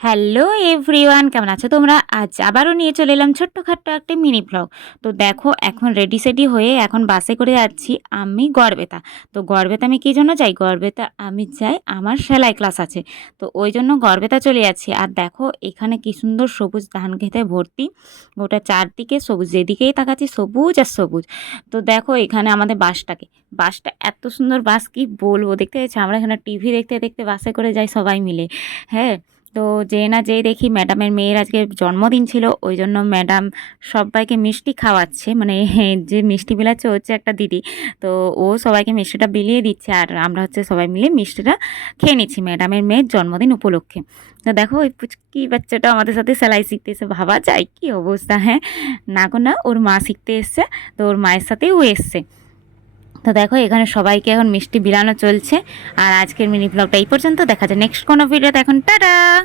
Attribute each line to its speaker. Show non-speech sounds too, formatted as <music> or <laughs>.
Speaker 1: Hello everyone, কেমন আছো তোমরা? আজ আবারও নিয়ে চলে এলাম ছোট্টখাট্ট একটা মিনি ব্লগ তো দেখো, এখন রেডি সেডি হয়ে এখন বাসে করে যাচ্ছি আমি গড়বেতা। তো গড়বেতা আমি কী জন্য যাই? গড়বেতা আমি যাই, আমার সেলাই ক্লাস আছে। তো ওই জন্য গড়বেতা চলে যাচ্ছি। আর দেখো, এখানে কি সুন্দর সবুজ ধান খেতে ভর্তি। গোটা চারদিকে সবুজ, যেদিকেই তাকাচ্ছি সবুজ আর সবুজ। তো দেখো, এখানে আমাদের বাসটাকে। বাসটা এত সুন্দর বাস, কি বলব? দেখতে পাচ্ছি? আমরা এখানে টিভি দেখতে দেখতে বাসে করে যাই সবাই মিলে। হ্যাঁ? যে না যেই দেখি ম্যাডামের মেয়ের আজকে জন্মদিন ছিল, ওই জন্য ম্যাডাম সবাইকে মিষ্টি খাওয়াচ্ছে। মানে <laughs> যে মিষ্টি বিলাচ্ছে হচ্ছে একটা দিদি। তো ও সবাইকে মিষ্টিটা বিলিয়ে দিচ্ছে আর আমরা হচ্ছে সবাই মিলে মিষ্টিটা খেয়ে নিচ্ছি ম্যাডামের মেয়ের জন্মদিন উপলক্ষে। তো দেখো ওই পুচকি বাচ্চাটা আমাদের সাথে সেলাই শিখতে এসে, ভাবা যায় কি অবস্থা হ্যাঁ? না গো না, ওর মা শিখতে এসছে, তো ওর মায়ের সাথেই ও এসছে। তো দেখো এখানে সবাইকে এখন মিষ্টি বিলানো চলছে। আর আজকের মিনি ব্লগটা এই পর্যন্ত, দেখা যায় নেক্সট কোনো ভিডিওতে এখন, টাটা!